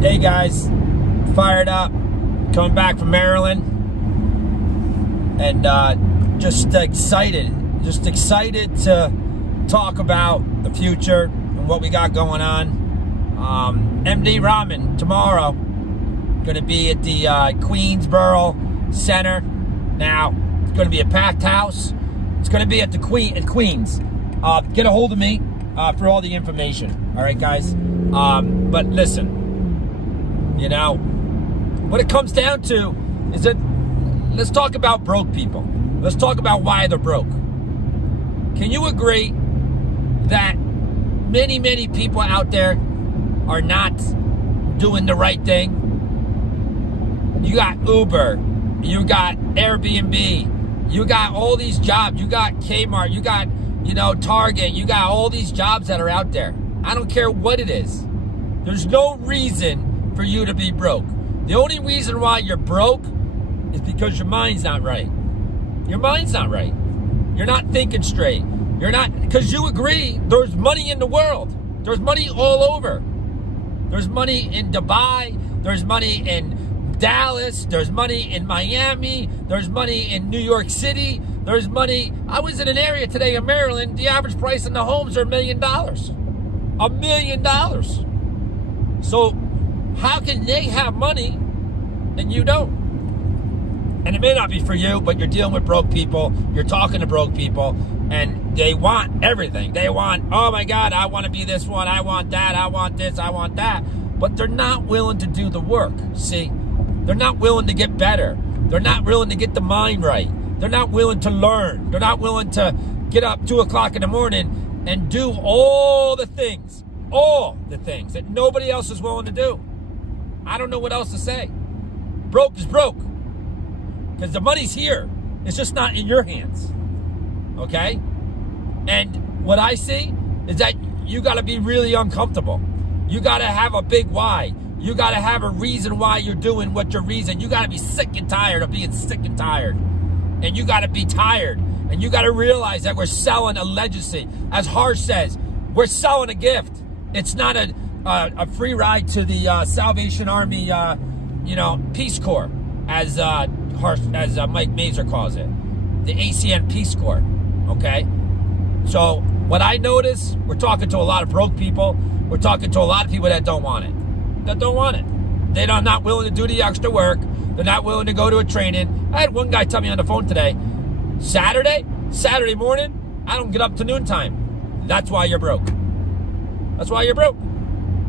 Hey guys, fired up, coming back from Maryland, and just excited to talk about the future and what we got going on. MD Rahman tomorrow, going to be at the Queensboro Center. Now, it's going to be a packed house. It's going to be at the Queens. Get a hold of me for all the information. All right, guys. But listen. You know, what it comes down to is that let's talk about broke people. Let's talk about why they're broke. Can you agree that many people out there are not doing the right thing? You got Uber, you got Airbnb, you got all these jobs, you got Kmart, you got, Target, you got all these jobs that are out there. I don't care what it is. There's no reason for you to be broke. The only reason why you're broke is because your mind's not right. Your mind's not right. You're not thinking straight. You're not, because you agree there's money in the world. There's money all over. There's money in Dubai. There's money in Dallas. There's money in Miami. There's money in New York City. There's money. I was in an area today in Maryland. The average price in the homes are $1 million. $1 million. So how can they have money and you don't? And it may not be for you, but you're dealing with broke people. You're talking to broke people, and they want everything. They want, oh my God, I want to be this one. I want that. I want this. I want that. But they're not willing to do the work. See, they're not willing to get better. They're not willing to get the mind right. They're not willing to learn. They're not willing to get up 2 o'clock in the morning and do all the things that nobody else is willing to do. I don't know what else to say. Broke is broke. Because the money's here. It's just not in your hands. Okay? And what I see is that you got to be really uncomfortable. You got to have a big why. You got to have a reason why you're doing what you're reason. You got to be sick and tired of being sick and tired. And you got to be tired. And you got to realize that we're selling a legacy. As Harsh says, we're selling a gift. It's not a free ride to the Salvation Army, Peace Corps, as Mike Mazur calls it, the ACN Peace Corps. Okay, so what I notice, we're talking to a lot of broke people. We're talking to a lot of people that don't want it. They're not willing to do the extra work. They're not willing to go to a training. I had one guy tell me on the phone today, Saturday morning, I don't get up to noontime. That's why you're broke. That's why you're broke.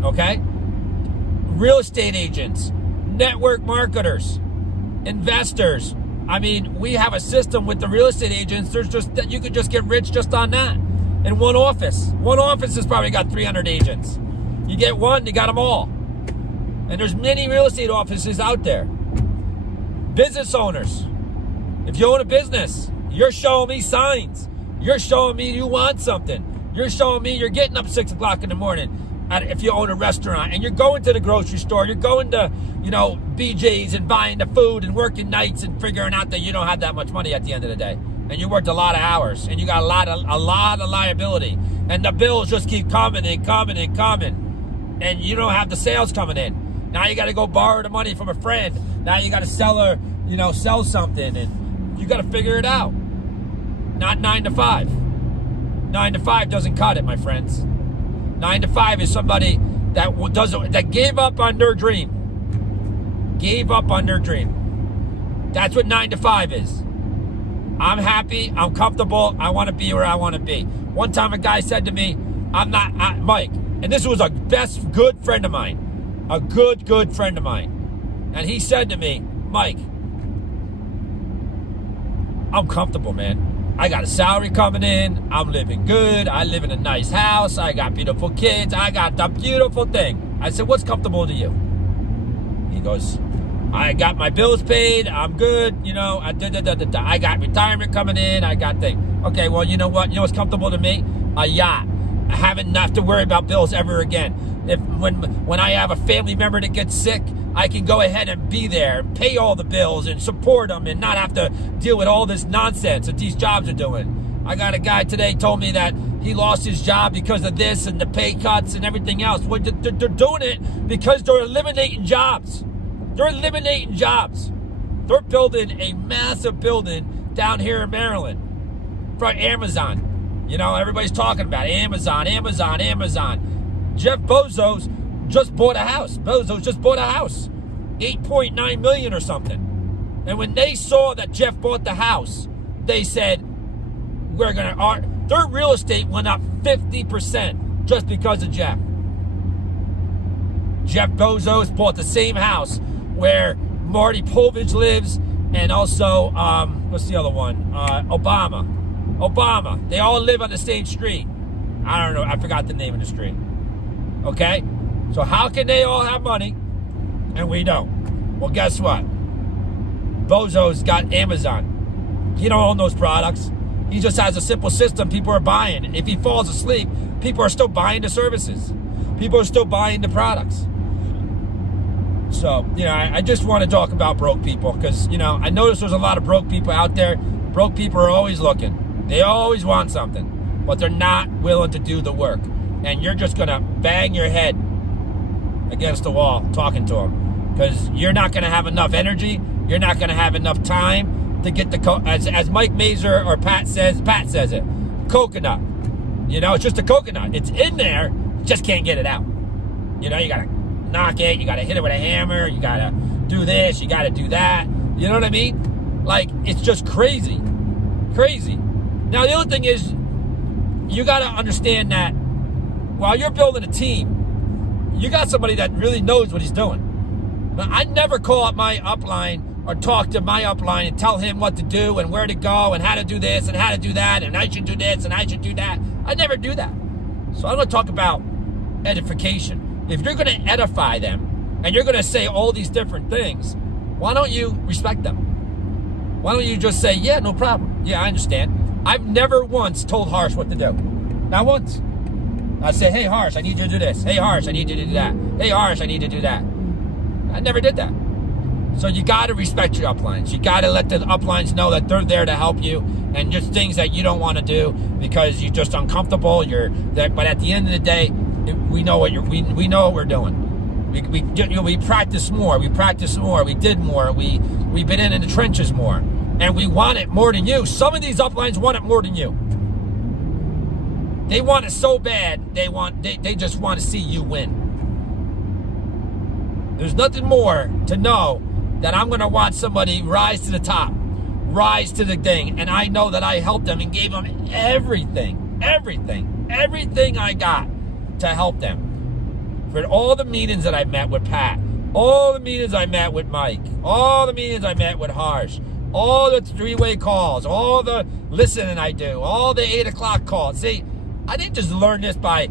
Okay? Real estate agents, network marketers, investors. I mean, we have a system with the real estate agents. There's just that you could just get rich just on that. In one office. One office has probably got 300 agents. You get one, you got them all. And there's many real estate offices out there. Business owners. If you own a business, you're showing me signs. You're showing me you want something. You're showing me you're getting up 6 o'clock in the morning. If you own a restaurant and you're going to the grocery store, you're going to, BJ's and buying the food and working nights and figuring out that you don't have that much money at the end of the day. And you worked a lot of hours and you got a lot of liability. And the bills just keep coming and coming and coming. And you don't have the sales coming in. Now you got to go borrow the money from a friend. Now you got to sell something, and you got to figure it out. Not 9 to 5. 9 to 5 doesn't cut it, my friends. 9 to 5 is somebody that gave up on their dream. Gave up on their dream. That's what 9 to 5 is. I'm happy. I'm comfortable. I want to be where I want to be. One time a guy said to me, Mike, and this was a good friend of mine. A good friend of mine. And he said to me, Mike, I'm comfortable, man. I got a salary coming in. I'm living good. I live in a nice house. I got beautiful kids. I got the beautiful thing. I said, what's comfortable to you? He goes, I got my bills paid. I'm good. I got retirement coming in. I got things. Okay, well, you know what? You know what's comfortable to me? A yacht. I haven't have to worry about bills ever again. When I have a family member that gets sick, I can go ahead and be there and pay all the bills and support them and not have to deal with all this nonsense that these jobs are doing. I got a guy today told me that he lost his job because of this and the pay cuts and everything else. Well, they're doing it because they're eliminating jobs. They're eliminating jobs. They're building a massive building down here in Maryland for Amazon. You know, everybody's talking about it. Amazon. Jeff Bezos just bought a house. Bezos just bought a house. $8.9 million or something. And when they saw that Jeff bought the house, they said, their real estate went up 50% just because of Jeff. Jeff Bezos bought the same house where Marty Povich lives, and also, what's the other one? Obama. They all live on the same street. I don't know. I forgot the name of the street. Okay? So how can they all have money and we don't? Well, guess what? Bozo's got Amazon. He don't own those products. He just has a simple system people are buying. If he falls asleep, people are still buying the services. People are still buying the products. So, you know, I just want to talk about broke people because, you know, I notice there's a lot of broke people out there. Broke people are always looking. They always want something, but they're not willing to do the work. And you're just going to bang your head against the wall talking to them because you're not going to have enough energy. You're not going to have enough time to get the, as Mike Mazer or Pat says it, coconut. You know, it's just a coconut. It's in there, you just can't get it out. You know, you got to knock it, you got to hit it with a hammer, you got to do this, you got to do that. You know what I mean? Like, it's just crazy. Now, the other thing is, you got to understand that while you're building a team, you got somebody that really knows what he's doing. Now, I never call up my upline or talk to my upline and tell him what to do and where to go and how to do this and how to do that and I should do this and I should do that. I never do that. So I'm going to talk about edification. If you're going to edify them and you're going to say all these different things, why don't you respect them? Why don't you just say, yeah, no problem. Yeah, I understand. I've never once told Harsh what to do. Not once. I say, hey, Harsh, I need you to do this. Hey, Harsh, I need you to do that. Hey, Harsh, I need to do that. I never did that. So you got to respect your uplines. You got to let the uplines know that they're there to help you and just things that you don't want to do because you're just uncomfortable. But at the end of the day, we know what we know what we're doing. We practice more. We did more. We've been in the trenches more, and we want it more than you. Some of these uplines want it more than you. They want it so bad. They just want to see you win. There's nothing more to know that I'm going to watch somebody rise to the top, rise to the thing, and I know that I helped them and gave them everything I got to help them. For all the meetings that I met with Pat, all the meetings I met with Mike, all the meetings I met with Harsh, all the three-way calls, all the listening I do, all the 8 o'clock calls. See, I didn't just learn this by,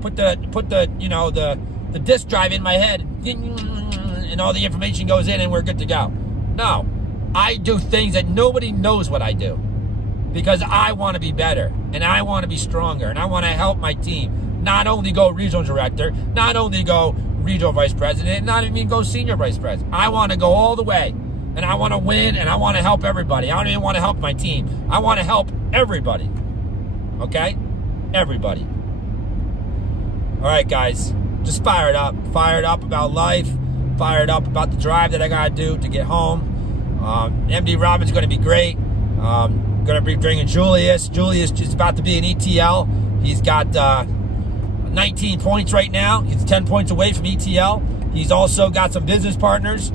put the the disk drive in my head and all the information goes in and we're good to go. No, I do things that nobody knows what I do because I want to be better and I want to be stronger and I want to help my team not only go regional director, not only go regional vice president, not even go senior vice president. I want to go all the way and I want to win and I want to help everybody. I don't even want to help my team. I want to help everybody. Okay? Everybody. All right, guys. Just fired up about life, fired up about the drive that I got to do to get home. MD Robin's going to be great. Going to be bringing Julius. Julius is about to be an ETL. He's got 19 points right now. He's 10 points away from ETL. He's also got some business partners.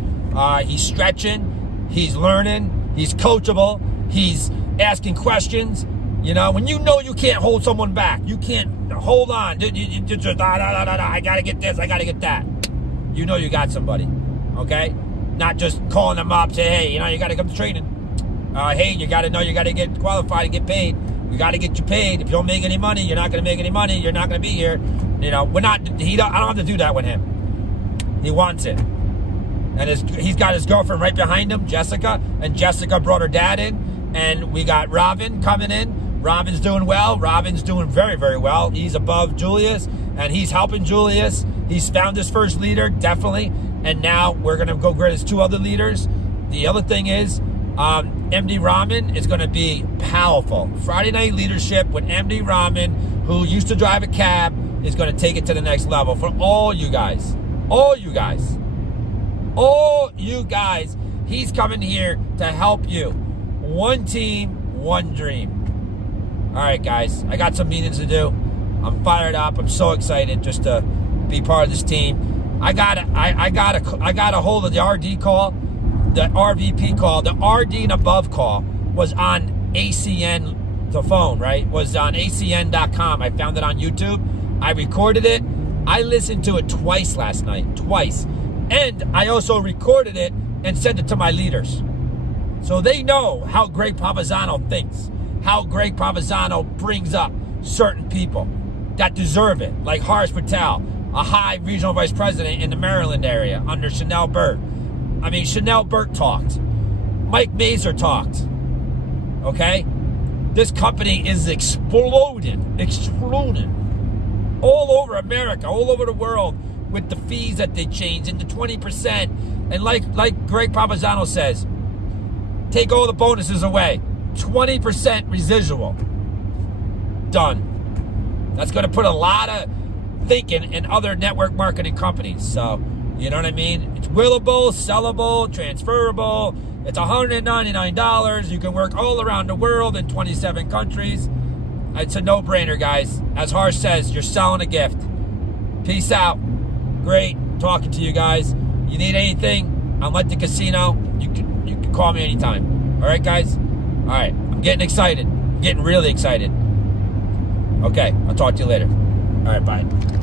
He's stretching. He's learning. He's coachable. He's asking questions. You know, when you know you can't hold someone back, you can't hold on. You just, I got to get this, I got to get that. You know you got somebody, okay? Not just calling them up, say, hey, you got to come to training. Hey, you got to know you got to get qualified and get paid. We got to get you paid. If you don't make any money, you're not going to make any money. You're not going to be here. I don't have to do that with him. He wants it. And he's got his girlfriend right behind him, Jessica. And Jessica brought her dad in. And we got Robin coming in. Robin's doing well. Robin's doing very, very well. He's above Julius, and he's helping Julius. He's found his first leader, definitely. And now we're going to go get his 2 other leaders. The other thing is, MD Rahman is going to be powerful. Friday Night Leadership with MD Rahman, who used to drive a cab, is going to take it to the next level for all you guys. All you guys. All you guys. He's coming here to help you. One team, one dream. All right, guys. I got some meetings to do. I'm fired up. I'm so excited just to be part of this team. I got a hold of the RD call, the RVP call. The RD and above call was on ACN, the phone, right? Was on ACN.com. I found it on YouTube. I recorded it. I listened to it twice last night. Twice. And I also recorded it and sent it to my leaders. So they know how Greg Pavazzano thinks. How Greg Pavazzano brings up certain people that deserve it. Like Harsh Patel, a high regional vice president in the Maryland area under Chanel Burt. I mean, Chanel Burt talked. Mike Mazur talked. Okay? This company is exploding. Exploding. All over America, all over the world, with the fees that they changed into 20%. And like Greg Pavazzano says, take all the bonuses away. 20% residual. Done. That's going to put a lot of thinking in other network marketing companies. So, you know what I mean? It's willable, sellable, transferable. It's $199. You can work all around the world in 27 countries. It's a no-brainer, guys. As Harsh says, you're selling a gift. Peace out. Great talking to you guys. You need anything, I'm at the casino. You can call me anytime. All right, guys? All right. I'm getting excited. I'm getting really excited. Okay. I'll talk to you later. All right, bye.